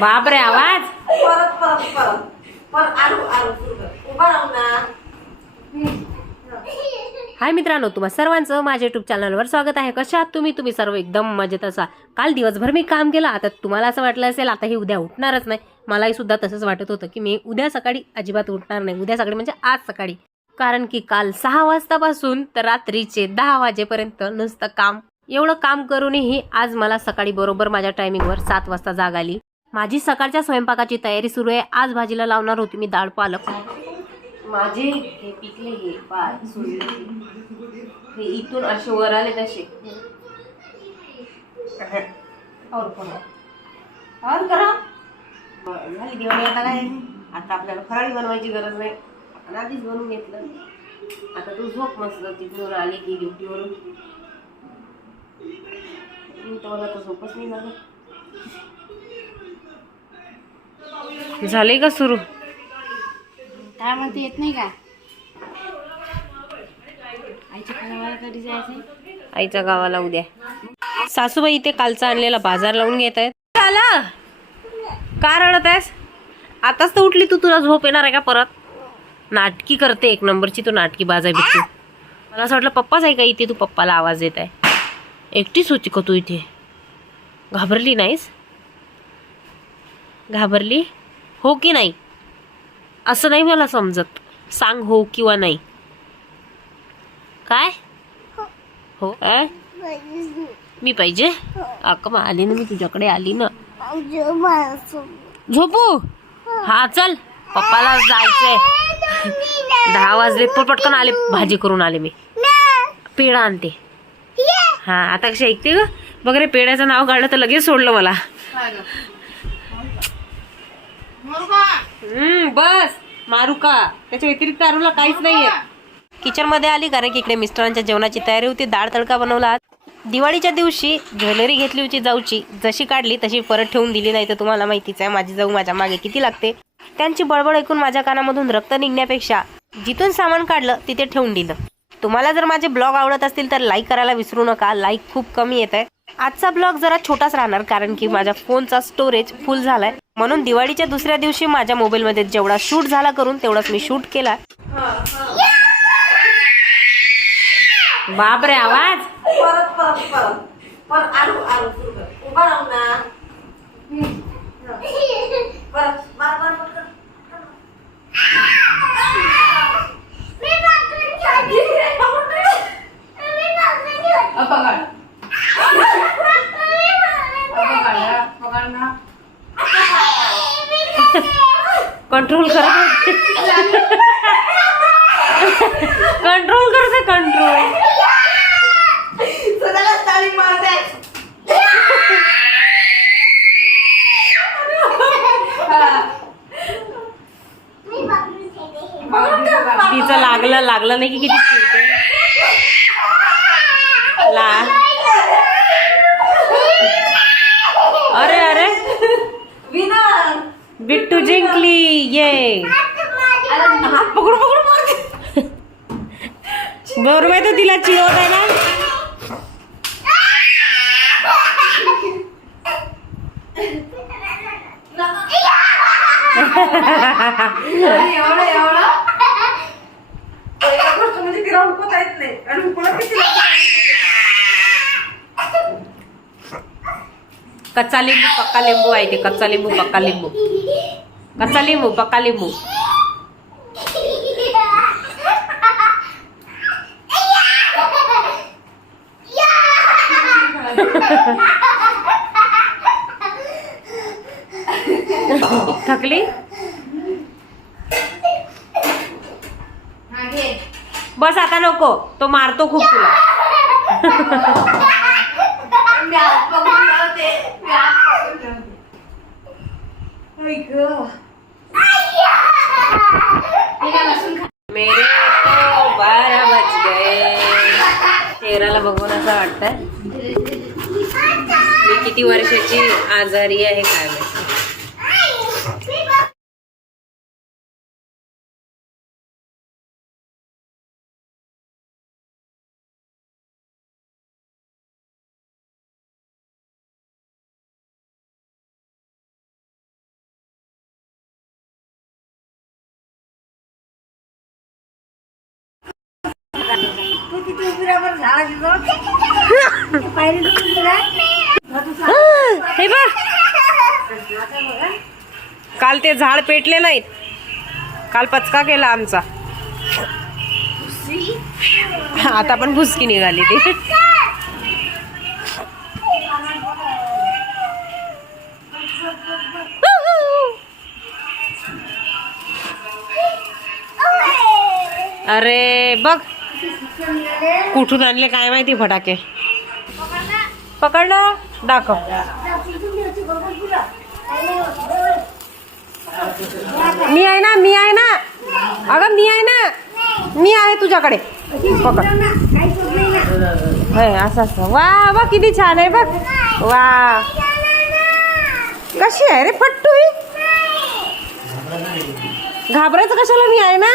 बापरे आवाज. परत परत परत. सुरू कर उभा राहू ना. हाय मित्रांनो तुम्हा सर्वांचं माझ्या युट्यूब चॅनलवर स्वागत आहे. कशा आहात तुम्ही? तुम्ही सर्व एकदम मजेत असा. काल दिवसभर मी काम केलं. आता तुम्हाला असं वाटलं असेल आता हे उद्या उठणारच नाही. मलाही सुद्धा तसंच वाटत होतं की मी उद्या सकाळी अजिबात उठणार नाही. उद्या सकाळी म्हणजे आज सकाळी. कारण की काल सहा वाजतापासून तर रात्रीचे दहा वाजेपर्यंत नुसतं काम. एवढं काम करूनही आज मला सकाळी बरोबर माझ्या टायमिंगवर सात वाजता जाग आली. माझी सकाळच्या स्वयंपाकाची तयारी सुरू आहे. आज भाजीला लावणार होती मी डाळ पालक. माझे हे पिकले हे पाय हे इथून असे वर आले तसे. और करा और करा. झाली दिवाळी आता काय? आता आपल्याला फराळी बनवायची गरज नाही. आपण आधीच बनवून घेतलं. आता तू झोप मस्त तिथून आली की ड्युटीवरून. मी तर मला तर झोपच नाही झालं झाले का सुरू? काय म्हणते येत नाही का? आईच्या कधी गावाला उद्या. सासूबाई इथे कालचा आणलेला बाजार लावून घेत आहेत. आला का रडत आहेस आताच तर उठली तू तुला झोप येणार आहे का परत? नाटकी करते एक नंबरची तू नाटकी बाजा बिट्टू मला असं वाटलं पप्पाच आहे का इथे? तू पप्पाला आवाज देत आहे. एकटीच होती का तू इथे? घाबरली नाहीस? घाबरली? हो की नाही? असं नाही मला समजत. सांग हो किंवा नाही. काय? हो? अ? मी पाहिजे? अक्का मग आली ना मी तुझ्याकडे आली ना. झोपू? हा चल. पप्पाला जायचंय. दहा वाजले पटकन आले. भाजी करून आले मी. पेढा आणते. हा आता कशी ऐकते ग? बघ रे पेढ्याचं नाव काढलं तर लगेच सोडलं मला. हम्म बस. मारू का त्याच्या व्यतिरिक्त अरुला काहीच नाहीये. किचनमध्ये आली कारण की इकडे मिस्टरांच्या जेवणाची तयारी होती. डाळ तडका बनवला आज. दिवाळीच्या दिवशी ज्वेलरी घेतली होती जाऊची. जशी काढली तशी परत ठेवून दिली नाही तर तुम्हाला माहितीच आहे. माझी जाऊ माझ्या मागे किती लागते. त्यांची बडबड ऐकून माझ्या कानामधून रक्त निघण्यापेक्षा जिथून सामान काढलं तिथे ठेवून दिलं. तुम्हाला जर माझे ब्लॉग आवडत असतील तर लाईक करायला विसरू नका. लाईक खूप कमी येत आहे आजचा ब्लॉग जरा छोटाच राहणार कारण की माझ्या फोनचा स्टोरेज फुल झालाय. म्हणून दिवाळीच्या दुसऱ्या दिवशी माझ्या मोबाईलमध्ये जेवढा शूट झाला करून तेवढाच मी शूट केला. बापरे आवाज. परत परत परत. परत आलू आलू उभा राहू ना. परत कंट्रोल कर. कंट्रोल करते कंट्रोल तिचं लागलं लागलं नाही की किती चिडते ला. हात पकडू पकडू मारते बरोबर आहे तर तिला चिडवत आहे ना? कच्चा लिंबू पक्का लिंबू आहे ते कच्चा लिंबू पक्का लिंबू. कच्चा लिंबू पक्का लिंबू थकली बस आता नको तो मारतो खूप तुला मी हात पकडून लावते मी हात पकडून लावते आई गं. मेरे तो बारा बज गए। चेहऱ्याला बघून असं वाटतंय. मी किती वर्षाची आजारी आहे काय तू तिथे उभी राहा बरं झाडाची जवळ पायरी उभी राहा हे बघ. काल ते झाड पेटले नाहीत. काल पचका केला आमचा. आता पण भुसकी निघाली ती. अरे बघ. कुठून आणले काय माहिती फटाके? पकडलं? दाखव. मी आहे ना मी आहे ना. अगं मी आहे ना. मी आहे तुझ्याकडे. पकड. असं असं. वा वा किती छान आहे बघ. वा. कशी आहे रे फट्टू घाबरायचं कशाला मी आहे ना?